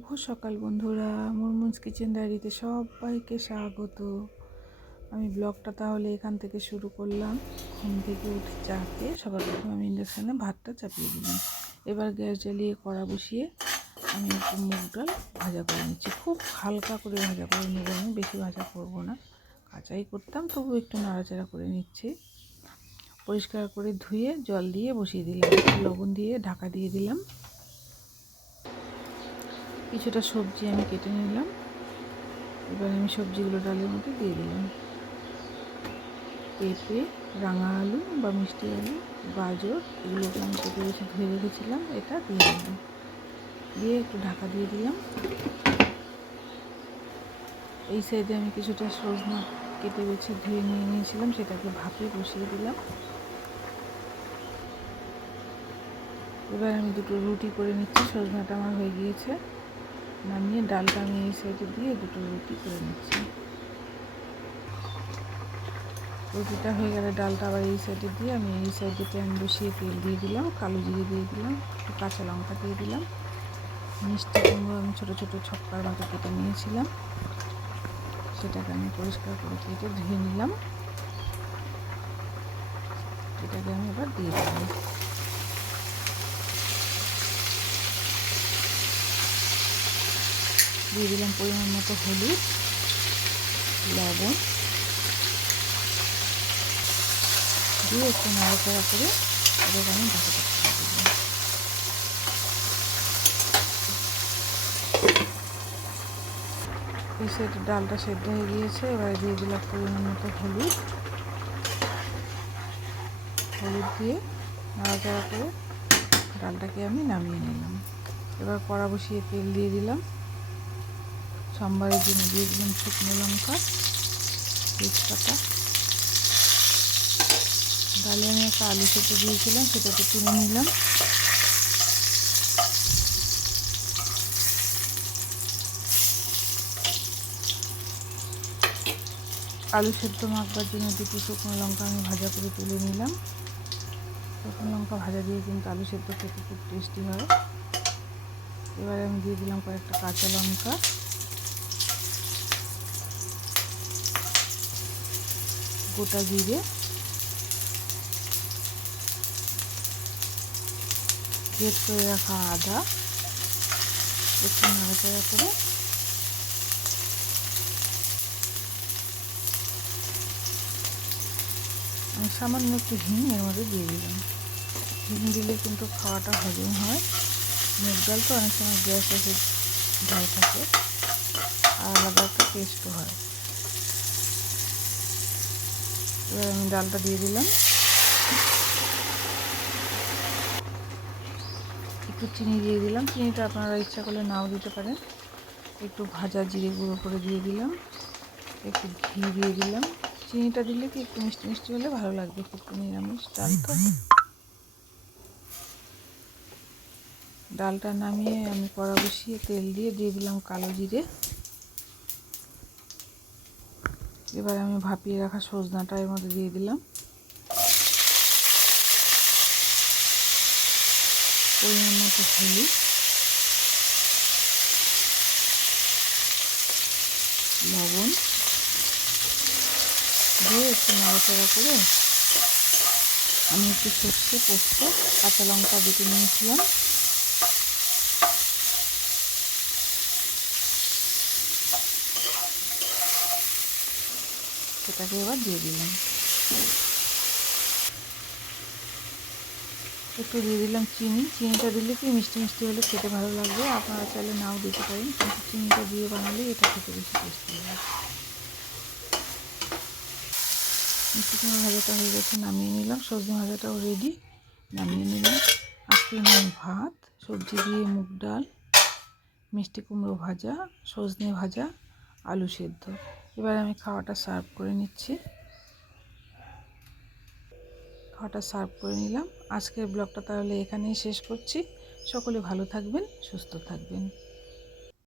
শুভ সকাল বন্ধুরা, মুরমুন্স কিচেন ডায়েরিতে সবাইকে স্বাগত। আমি ব্লগটা তাহলে এখান থেকে শুরু করলাম। ঘুম থেকে উঠে চাকে সবার প্রথমে আমি ইন্ডাকশানে ভাতটা চাপিয়ে দিলাম। এবার গ্যাস জ্বালিয়ে কড়া বসিয়ে আমি একটু মুগ ডাল ভাজা করে নিচ্ছি। খুব হালকা করে ভাজা করে নেব, আমি বেশি ভাজা করব না। কাঁচাই করতাম তবু একটু নাড়াচাড়া করে নিচ্ছি। পরিষ্কার করে ধুয়ে জল দিয়ে বসিয়ে দিলাম। লবণ দিয়ে ঢাকা দিয়ে দিলাম। কিছুটা সবজি আমি কেটে নিলাম। এবার আমি সবজিগুলো ডালের মধ্যে দিয়ে দিলাম। পেঁপে, রাঙা আলু বা মিষ্টি আলু, গাজর এগুলোকে আমি কেটে বেছে ধুয়ে রেখেছিলাম, এটা দিয়ে দিলাম। দিয়ে একটু ঢাকা দিয়ে দিলাম। এই সাইডে আমি কিছুটা সজনা কেটে বেছে ধুয়ে নিয়ে নিয়েছিলাম, সেটাকে ভাপে বসিয়ে দিলাম। এবার আমি দুটো রুটি করে নিচ্ছি, সজনাটা আমার হয়ে গিয়েছে। নামিয়ে ডালটা আমি এই সাইডে দিয়ে দুটো রুটি করে নিচ্ছি। রুটিটা হয়ে গেলে ডালটা আবার এই সাইডে দিয়ে আমি এই সাইডে প্যান বসিয়ে তেল দিয়ে দিলাম, কালো জিরে দিয়ে দিলাম, একটু কাঁচা লঙ্কা দিয়ে দিলাম। মিষ্টি কুমড়ো আমি ছোটো ছোটো ছক্কার মতো কেটে নিয়েছিলাম। সেটাকে আমি পরিষ্কার করে কেটে ধুয়ে নিলাম। এটাকে আমি এবার দিয়ে দিলাম। দিয়ে দিলাম পরিমাণ মতো হলুদ, লবণ। দিয়ে একটু নাড়াচাড়া করে এবার আমি ঢাকা সেট ডালটা সেদ্ধ হয়ে গিয়েছে, এবার দিয়ে দিলাম পরিমাণ মতো হলুদ। হলুদ দিয়ে নাড়াচাড়া করে ডালটাকে আমি নামিয়ে নিলাম। এবার কড়া বসিয়ে তেল দিয়ে দিলাম। সাম্বারের জন্য দিয়ে দিলাম শুকনো লঙ্কা, তেজপাতা। ডালে আমি একটা আলু সেটে দিয়েছিলাম সেটাকে তুলে নিলাম। আলু সেদ্ধ মাখবার জন্য দুটো শুকনো লঙ্কা আমি ভাজা করে তুলে নিলাম। শুকনো লঙ্কা ভাজা দিয়ে কিন্তু আলু সেদ্ধ খেতে খুব টেস্টি হয়। এবারে আমি দিয়ে দিলাম কয়েকটা কাঁচা লঙ্কা। গোটা জিরে। গ্রেট করে রাখা আদা। একটু নাড়াচাড়া করে। সামান্য একটু হিং এর মধ্যে দিয়ে দিলাম। হিং দিলে কিন্তু খাওয়াটা হজম হয়। মুগ ডাল তো অনেক সময় গ্যাস এসে ভয় থাকে। আর আলাদা একটা টেস্টও হয়। এবার আমি ডালটা দিয়ে দিলাম। একটু চিনি দিয়ে দিলাম। চিনিটা আপনারা ইচ্ছা করলে নাও দিতে পারেন। একটু ভাজা জিরে গুঁড়ো করে দিয়ে দিলাম। একটু ঘি দিয়ে দিলাম। চিনিটা দিলে কি একটু মিষ্টি মিষ্টি হলে ভালো লাগবে একটু নিরামিষ ডাল তো। ডালটা নামিয়ে আমি কড়া বসিয়ে তেল দিয়ে দিয়ে দিলাম কালো জিরে। এবার আমি ভাপিয়ে রাখা সজনাটা এর মধ্যে দিয়ে দিলাম। পরিমাণ মতো হলুদ। লবণ। দিয়ে একটু নাড়াচাড়া করে আমি একটু সর্ষে, পোস্ত, কাঁচা লঙ্কা বেটে নিয়েছিলাম। সেটাকে এবার দিয়ে দিলাম। একটু দিয়ে দিলাম চিনি। চিনিটা দিলে কি মিষ্টি মিষ্টি হলে খেতে ভালো লাগবে? আপনারা চাইলে নাও দিতে পারেন, কিন্তু চিনিটা দিয়ে বানালে এটা খেতে বেশি টেস্টি লাগে মিষ্টি কুমড়ো ভাজাটা হয়ে গেছে, নামিয়ে নিলাম। সবজি ভাজাটাও রেডি নামিয়ে নিলাম। আজকে ভাত, সবজি দিয়ে মুগ ডাল, মিষ্টি কুমড়ো ভাজা, সজনে ভাজা আলু সেদ্ধ। এবার আমি খাওয়াটা সার্ভ করে নিচ্ছি। খাওয়াটা সার্ভ করে নিলাম। আজকের ব্লগটা তাহলে এখানেই শেষ করছি। সকলে ভালো থাকবেন, সুস্থ থাকবেন।